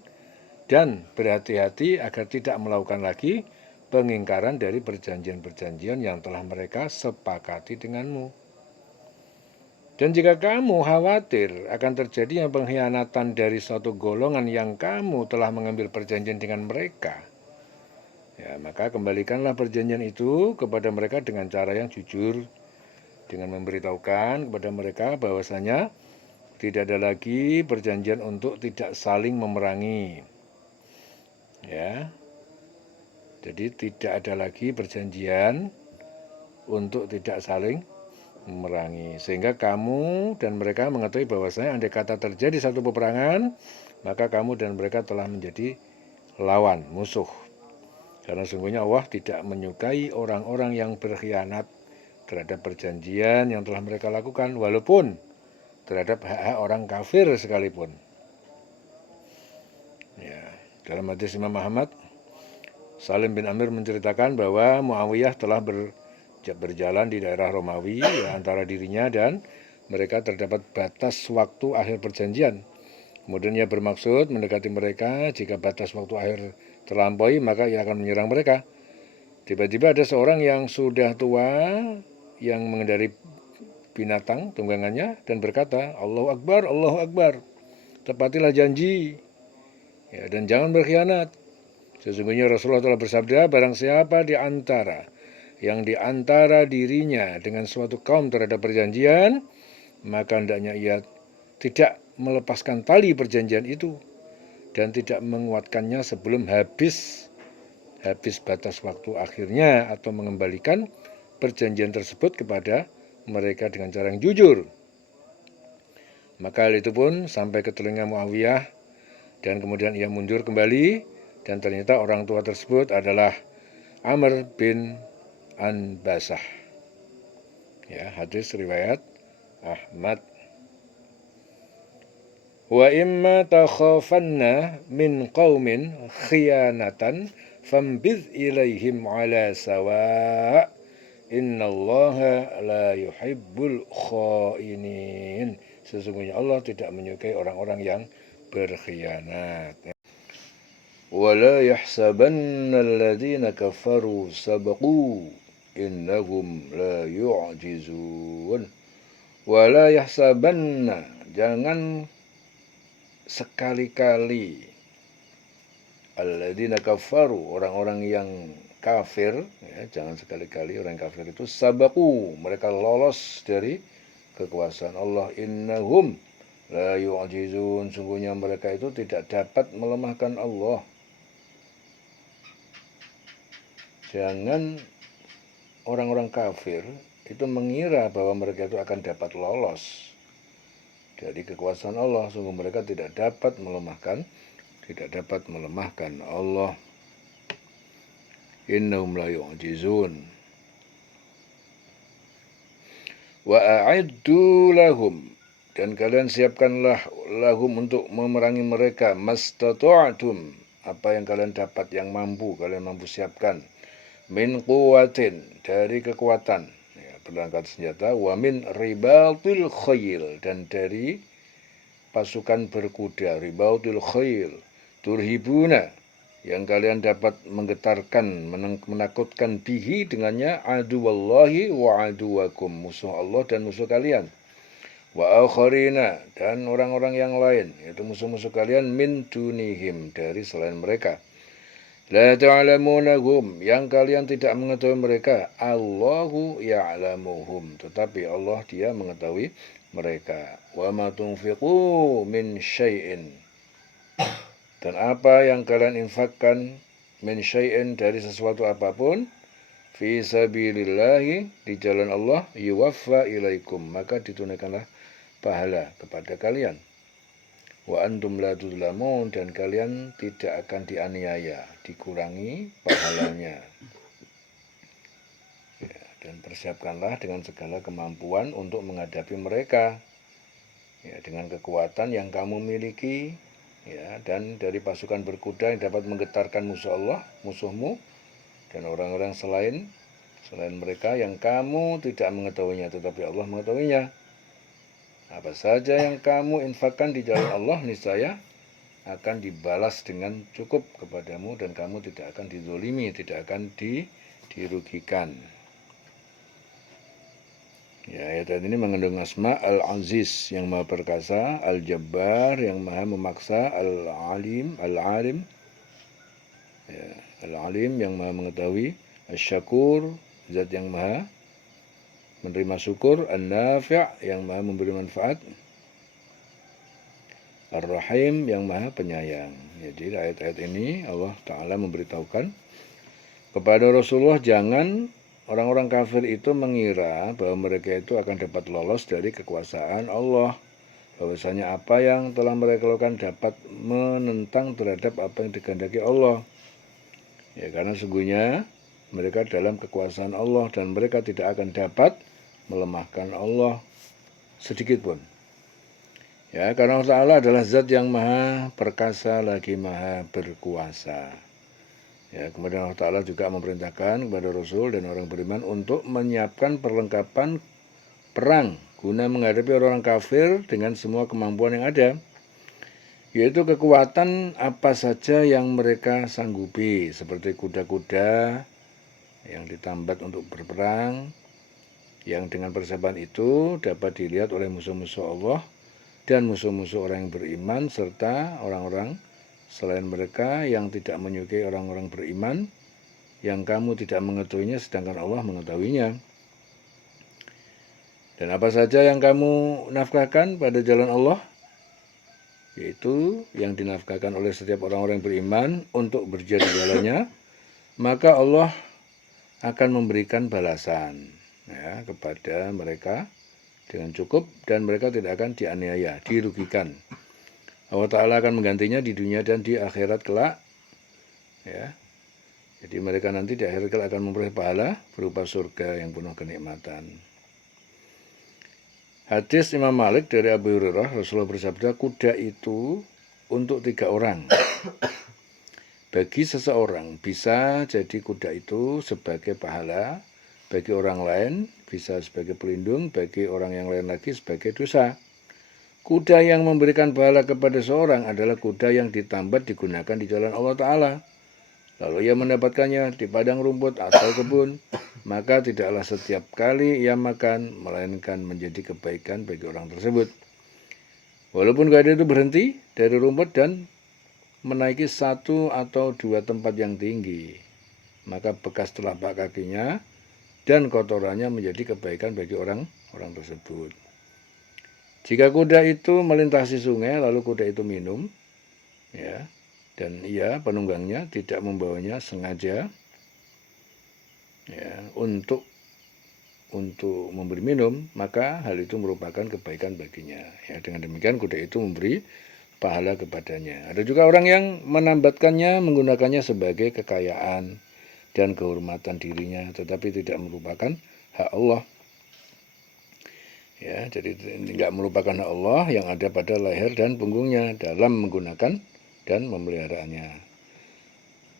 dan berhati-hati agar tidak melakukan lagi pengingkaran dari perjanjian-perjanjian yang telah mereka sepakati denganmu. Dan jika kamu khawatir akan terjadinya pengkhianatan dari suatu golongan yang kamu telah mengambil perjanjian dengan mereka, ya, maka kembalikanlah perjanjian itu kepada mereka dengan cara yang jujur, dengan memberitahukan kepada mereka bahwasanya tidak ada lagi perjanjian untuk tidak saling memerangi. Ya. Jadi tidak ada lagi perjanjian untuk tidak saling memerangi. Sehingga kamu dan mereka mengetahui bahwasanya andai kata terjadi satu peperangan, maka kamu dan mereka telah menjadi lawan, musuh. Karena sungguhnya Allah tidak menyukai orang-orang yang berkhianat terhadap perjanjian yang telah mereka lakukan, walaupun terhadap hak-hak orang kafir sekalipun. Ya, dalam hadis Imam Ahmad, Salim bin Amir menceritakan bahwa Muawiyah telah berjalan di daerah Romawi ya, antara dirinya dan mereka terdapat batas waktu akhir perjanjian. Kemudian ia bermaksud mendekati mereka, jika batas waktu akhir terlampaui maka ia akan menyerang mereka. Tiba-tiba ada seorang yang sudah tua yang mengendari binatang tunggangannya dan berkata, Allahu Akbar, Allahu Akbar, tepatilah janji ya, dan jangan berkhianat. Sesungguhnya Rasulullah telah bersabda, barang siapa di antara yang di antara dirinya dengan suatu kaum terhadap perjanjian, maka hendaknya ia tidak melepaskan tali perjanjian itu dan tidak menguatkannya sebelum habis batas waktu akhirnya, atau mengembalikan perjanjian tersebut kepada mereka dengan cara yang jujur. Maka hal itu pun sampai ke telinga Muawiyah dan kemudian ia mundur kembali dan ternyata orang tua tersebut adalah Amr bin Anbasah. Ya, hadis riwayat Ahmad. Wa imma takhafanna min qaumin khiyanatan fambidh ilaihim ala sawa' innallaha la yuhibbul khainin. Sesungguhnya Allah tidak menyukai orang-orang yang berkhianat. Wala yahsabanna alladhina kafaru sabaqu innahum la yu'jizun. Wala yahsabanna, jangan sekali-kali alladzina kafaru, orang-orang yang kafir ya, jangan sekali-kali orang kafir itu sabaku, mereka lolos dari kekuasaan Allah. Innahum la yu'jizun, sungguhnya mereka itu tidak dapat melemahkan Allah. Jangan orang-orang kafir itu mengira bahwa mereka itu akan dapat lolos dari kekuasaan Allah. Sungguh mereka tidak dapat melemahkan Allah. Innahum la yu'jizun. Wa a'iddu lahum, dan kalian siapkanlah lahum, untuk memerangi mereka, mastata'tum, apa yang kalian dapat, yang mampu kalian siapkan, min quwwatin, dari kekuatan ya, perangkat senjata, wa min ribatil khayl, dan dari pasukan berkuda, ribatil khayl, turhibuna, yang kalian dapat menggetarkan, menakutkan, bihi, dengannya, aduwallahi wa aduwakum, musuh Allah dan musuh kalian, wa akharina, dan orang-orang yang lain, yaitu musuh-musuh kalian, min dunihim, dari selain mereka, la ta'lamunahum, yang kalian tidak mengetahui mereka, Allahu ya'lamuhum, tetapi Allah dia mengetahui mereka. Wa ma tunfiqu min syai'in, dan apa yang kalian infakkan, min syai'in, dari sesuatu apapun, fi sabilillahi, di jalan Allah, yuwaffa ilaikum, maka ditunaikanlah pahala kepada kalian. Wa antum la tuzlamun, dan kalian tidak akan dianiaya, dikurangi pahalanya. Ya, dan persiapkanlah dengan segala kemampuan untuk menghadapi mereka ya, dengan kekuatan yang kamu miliki ya, dan dari pasukan berkuda yang dapat menggetarkan musuh Allah, musuhmu, dan orang-orang selain mereka yang kamu tidak mengetahuinya, tetapi Allah mengetahuinya. Apa saja yang kamu infakkan di jalan Allah, niscaya akan dibalas dengan cukup kepadamu, dan kamu tidak akan dizolimi, tidak akan dirugikan. Ya, ayat ini mengandung asma Al-Aziz, yang maha perkasa, Al-Jabbar, yang maha memaksa, Al-Alim, ya, Al-Alim, yang maha mengetahui, Asy-Syakur, zat yang maha menerima syukur, An-Nafi' yang maha memberi manfaat, Ar-Rahim yang maha penyayang. Jadi ayat-ayat ini Allah Ta'ala memberitahukan kepada Rasulullah, jangan orang-orang kafir itu mengira bahwa mereka itu akan dapat lolos dari kekuasaan Allah. Bahwasanya apa yang telah mereka lakukan dapat menentang terhadap apa yang dikehendaki Allah. Ya, karena sesungguhnya mereka dalam kekuasaan Allah dan mereka tidak akan dapat melemahkan Allah sedikit pun. Ya, karena Allah Ta'ala adalah zat yang maha perkasa lagi maha berkuasa. Ya, kemudian Allah Ta'ala juga memerintahkan kepada Rasul dan orang beriman untuk menyiapkan perlengkapan perang guna menghadapi orang kafir dengan semua kemampuan yang ada, yaitu kekuatan apa saja yang mereka sanggupi, seperti kuda-kuda yang ditambat untuk berperang, yang dengan persiapan itu dapat dilihat oleh musuh-musuh Allah dan musuh-musuh orang yang beriman, serta orang-orang selain mereka yang tidak menyukai orang-orang beriman, yang kamu tidak mengetahuinya sedangkan Allah mengetahuinya. Dan apa saja yang kamu nafkahkan pada jalan Allah, yaitu yang dinafkahkan oleh setiap orang-orang beriman untuk berjihad di jalannya, maka Allah akan memberikan balasan ya, kepada mereka dengan cukup dan mereka tidak akan dianiaya, dirugikan. Allah Ta'ala akan menggantinya di dunia dan di akhirat kelak. Ya. Jadi mereka nanti di akhirat kelak akan memperoleh pahala berupa surga yang penuh kenikmatan. Hadis Imam Malik dari Abu Hurairah, Rasulullah bersabda, kuda itu untuk 3 orang. Bagi seseorang bisa jadi kuda itu sebagai pahala, bagi orang lain bisa sebagai pelindung, bagi orang yang lain lagi sebagai dosa. Kuda yang memberikan pahala kepada seorang adalah kuda yang ditambat digunakan di jalan Allah Ta'ala. Lalu ia mendapatkannya di padang rumput atau kebun, maka tidaklah setiap kali ia makan, melainkan menjadi kebaikan bagi orang tersebut. Walaupun kuda itu berhenti dari rumput dan menaiki 1 atau 2 tempat yang tinggi, maka bekas telapak kakinya dan kotorannya menjadi kebaikan bagi orang tersebut. Jika kuda itu melintasi sungai, lalu kuda itu minum, ya, dan penunggangnya tidak membawanya sengaja ya, untuk memberi minum, maka hal itu merupakan kebaikan baginya. Ya, dengan demikian kuda itu memberi pahala kepadanya. Ada juga orang yang menambatkannya, menggunakannya sebagai kekayaan dan kehormatan dirinya, tetapi tidak merupakan hak Allah. Ya, jadi tidak merupakan hak Allah yang ada pada leher dan punggungnya dalam menggunakan dan memeliharaannya.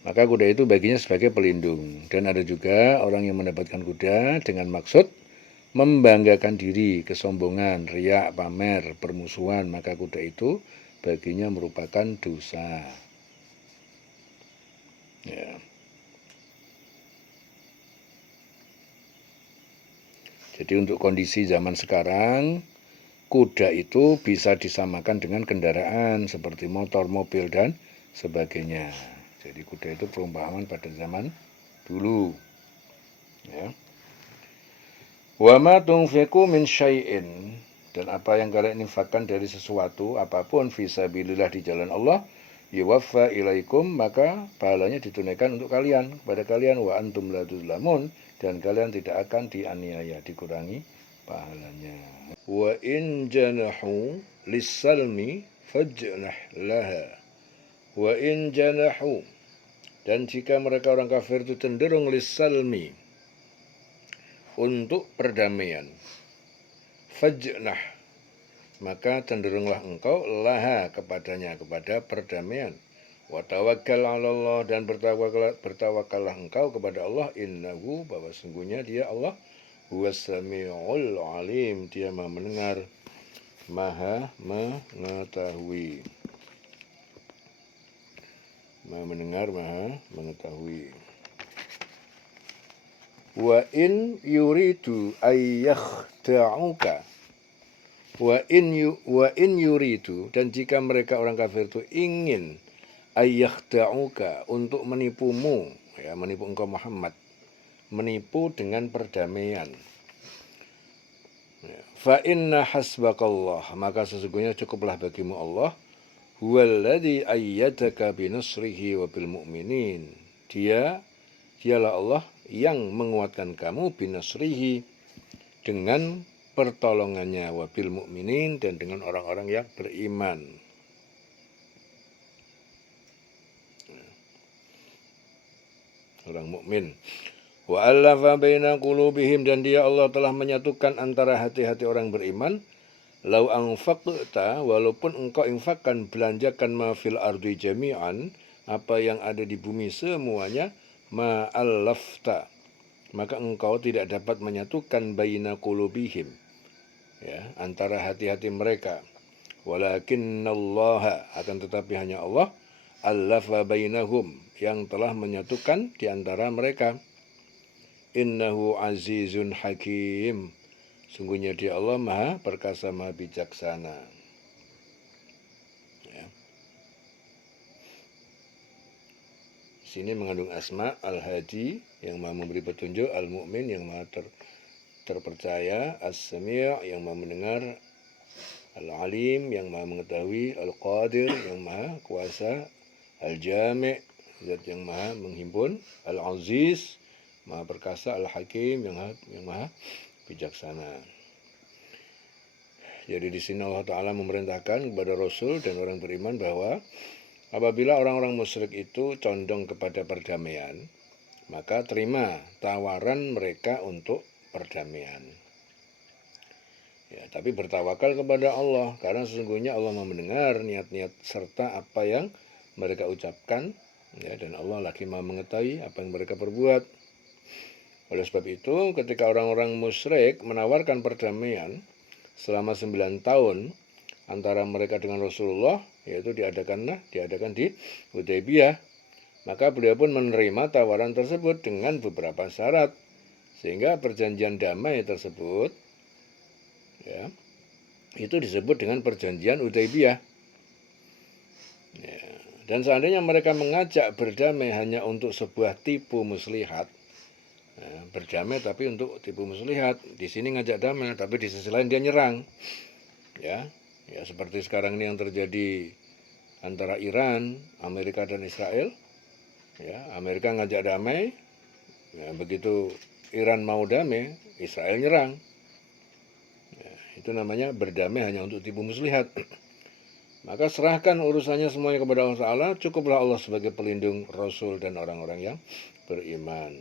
Maka kuda itu baginya sebagai pelindung. Dan ada juga orang yang mendapatkan kuda dengan maksud membanggakan diri, kesombongan, riak, pamer, permusuhan, maka kuda itu baginya merupakan dosa. Ya. Jadi untuk kondisi zaman sekarang, kuda itu bisa disamakan dengan kendaraan seperti motor, mobil, dan sebagainya. Jadi kuda itu perumpamaan pada zaman dulu. Ya. Wa ma tunfiqu min syai'in, dan apa yang kalian infakkan dari sesuatu apapun fisabilillah di jalan Allah, yuwaffa ilaikum, maka pahalanya ditunaikan untuk kalian, kepada kalian, wa antum la tuzlamun, dan kalian tidak akan dianiaya, dikurangi pahalanya. Wa in janahu lis-salmi fajnah laha. Wa in janahu, dan jika mereka orang kafir itu cenderung lis-salmi, untuk perdamaian, fajnah, maka cenderunglah engkau laha kepadanya, kepada perdamaian. Wa tawakkal 'ala Allah, dan bertawakallah engkau kepada Allah, innahu, bahwa sungguhnya dia Allah huwas samiul alim, dia maha mendengar, maha mengetahui. Maha mendengar, maha mengetahui. Wa in yuridu ayyakhda'uka, wa in yuridu, dan jika mereka orang kafir itu ingin ayyakhda'uka, untuk menipumu, ya, menipu engkau Muhammad, menipu dengan perdamaian. Fa inna hasbakallah, maka sesungguhnya cukuplah bagimu Allah, huwallazi ayyadaka binasrihi wa bil mu'minin. Dialah Allah yang menguatkan kamu binasrihi, dengan pertolongannya, wa bil mu'minin, dan dengan orang-orang yang beriman. Orang mukmin. Wa allafa baina qulubihim, dan dia Allah telah menyatukan antara hati-hati orang beriman. Lau anfaqta, walaupun engkau infakkan, belanjakan ma fil ardi jami'an, apa yang ada di bumi semuanya, ma allafta, maka engkau tidak dapat menyatukan baina qulubihim, ya, antara hati-hati mereka. Walakinnallaha, akan tetapi hanya Allah, allafa bainahum, yang telah menyatukan di antara mereka. Innahu azizun hakim, sungguhnya dia Allah maha perkasa, maha bijaksana. Ya. Sini mengandung asma al-hadi, yang maha memberi petunjuk, al-mu'min, yang maha terpercaya, as-sami', yang maha mendengar, al-alim, yang maha mengetahui, al-qadir, yang maha kuasa, al-jami', zat yang maha menghimpun, al-aziz, maha perkasa, al-hakim, yang maha bijaksana. Jadi di sini Allah Ta'ala memerintahkan kepada Rasul dan orang beriman bahwa apabila orang-orang musyrik itu condong kepada perdamaian, maka terima tawaran mereka untuk perdamaian. Ya, tapi bertawakal kepada Allah, karena sesungguhnya Allah mendengar niat-niat serta apa yang mereka ucapkan, ya, dan Allah lagi maha mengetahui apa yang mereka perbuat. Oleh sebab itu, ketika orang-orang musyrik menawarkan perdamaian selama 9 tahun antara mereka dengan Rasulullah, yaitu diadakan di Hudaybiyah, maka beliau pun menerima tawaran tersebut dengan beberapa syarat, sehingga perjanjian damai tersebut, ya, itu disebut dengan perjanjian Hudaybiyah. Ya, dan seandainya mereka mengajak berdamai hanya untuk sebuah tipu muslihat, berdamai tapi untuk tipu muslihat, di sini ngajak damai tapi di sisi lain dia nyerang, ya seperti sekarang ini yang terjadi antara Iran, Amerika dan Israel. Ya, Amerika ngajak damai, ya, begitu Iran mau damai, Israel nyerang. Ya, itu namanya berdamai hanya untuk tipu muslihat. Maka serahkan urusannya semuanya kepada Allah Ta'ala, cukuplah Allah sebagai pelindung Rasul dan orang-orang yang beriman.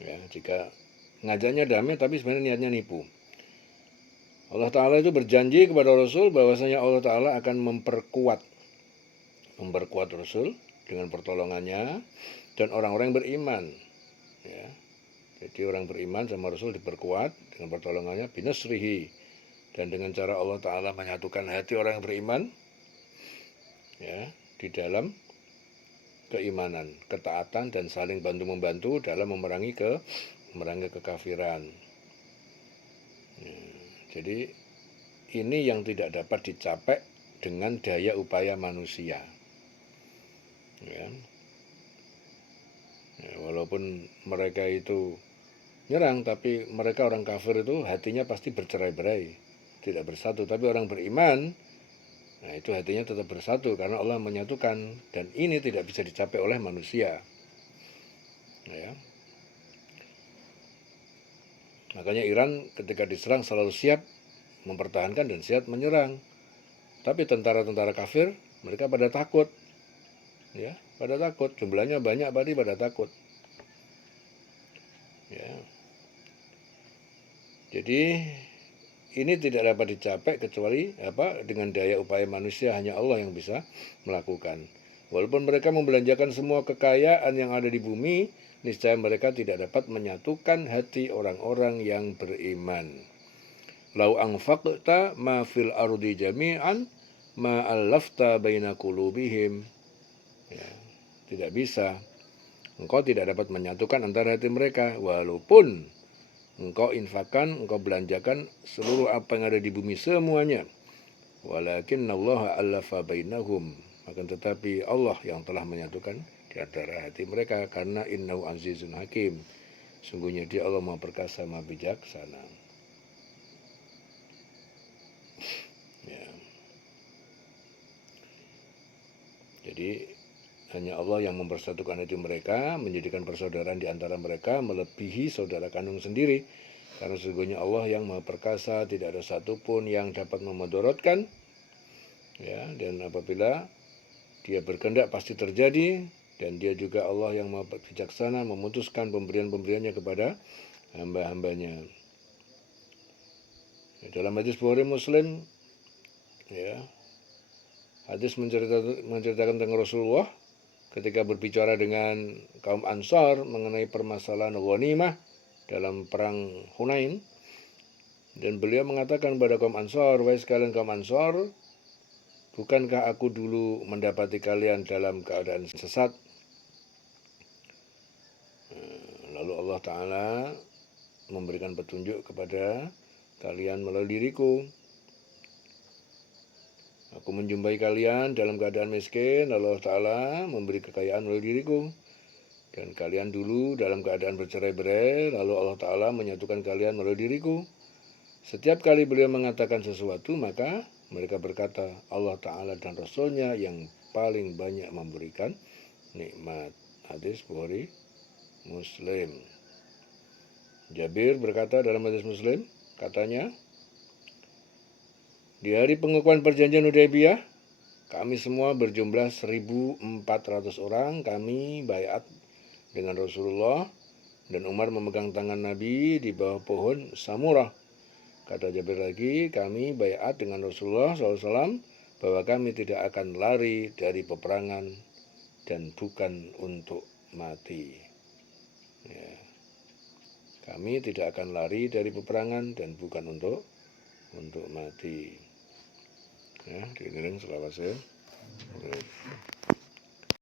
Ya, jika ngajaknya damai tapi sebenarnya niatnya nipu. Allah Ta'ala itu berjanji kepada Rasul bahwasanya Allah Ta'ala akan memperkuat Rasul dengan pertolongannya dan orang-orang yang beriman. Ya, jadi orang beriman sama Rasul diperkuat dengan pertolongannya, binasrihi, dan dengan cara Allah Ta'ala menyatukan hati orang yang beriman, ya, di dalam keimanan, ketaatan, dan saling bantu-membantu dalam memerangi kekafiran. Ya, jadi ini yang tidak dapat dicapai dengan daya upaya manusia. Ya. Ya, walaupun mereka itu nyerang, tapi mereka orang kafir itu hatinya pasti bercerai-berai, tidak bersatu. Tapi orang beriman, nah itu hatinya tetap bersatu karena Allah menyatukan, dan ini tidak bisa dicapai oleh manusia. Ya. Makanya Iran ketika diserang selalu siap mempertahankan dan siap menyerang. Tapi tentara-tentara kafir mereka pada takut. Ya, pada takut. Jumlahnya banyak, pada takut. Ya. Jadi ini tidak dapat dicapai kecuali dengan daya upaya manusia, hanya Allah yang bisa melakukan. Walaupun mereka membelanjakan semua kekayaan yang ada di bumi, niscaya mereka tidak dapat menyatukan hati orang-orang yang beriman. Lau anfaqta ma fil ardi jami'an ma allafta baina qulubihim. Ya, tidak bisa. Engkau tidak dapat menyatukan antara hati mereka, walaupun engkau infakkan, engkau belanjakan seluruh apa yang ada di bumi semuanya. Walakinnallaha allafa bainahum, akan tetapi Allah yang telah menyatukan di antara hati mereka, karena innahu azizun hakim, sungguhnya dia Allah maha perkasa, maha bijaksana. Ya. Jadi hanya Allah yang mempersatukan hati mereka, menjadikan persaudaraan di antara mereka melebihi saudara kandung sendiri. Karena sesungguhnya Allah yang Maha Perkasa, tidak ada satupun yang dapat memudaratkan. Ya, dan apabila Dia berkehendak pasti terjadi, dan Dia juga Allah yang Maha Bijaksana memutuskan pemberian-pemberiannya kepada hamba-hambanya. Ya, dalam hadis Bukhari Muslim, ya, hadis menceritakan tentang Rasulullah ketika berbicara dengan kaum Ansar mengenai permasalahan ghanimah dalam perang Hunain, dan beliau mengatakan kepada kaum Ansar, wahai sekalian kaum Ansar, bukankah aku dulu mendapati kalian dalam keadaan sesat? Lalu Allah Ta'ala memberikan petunjuk kepada kalian melalui diriku. Aku menjumpai kalian dalam keadaan miskin, lalu Allah Ta'ala memberi kekayaan melalui diriku. Dan kalian dulu dalam keadaan bercerai-berai, lalu Allah Ta'ala menyatukan kalian melalui diriku. Setiap kali beliau mengatakan sesuatu, maka mereka berkata, Allah Ta'ala dan Rasulnya yang paling banyak memberikan nikmat. Hadis Bukhari Muslim. Jabir berkata dalam hadis Muslim, katanya, di hari pengukuhan perjanjian Hudaybiyah, kami semua berjumlah 1.400 orang, kami baiat dengan Rasulullah, dan Umar memegang tangan Nabi di bawah pohon Samurah. Kata Jabir lagi, kami baiat dengan Rasulullah SAW bahwa kami tidak akan lari dari peperangan dan bukan untuk mati. Ya. Kami tidak akan lari dari peperangan dan bukan untuk mati. Ya, diiring selawase.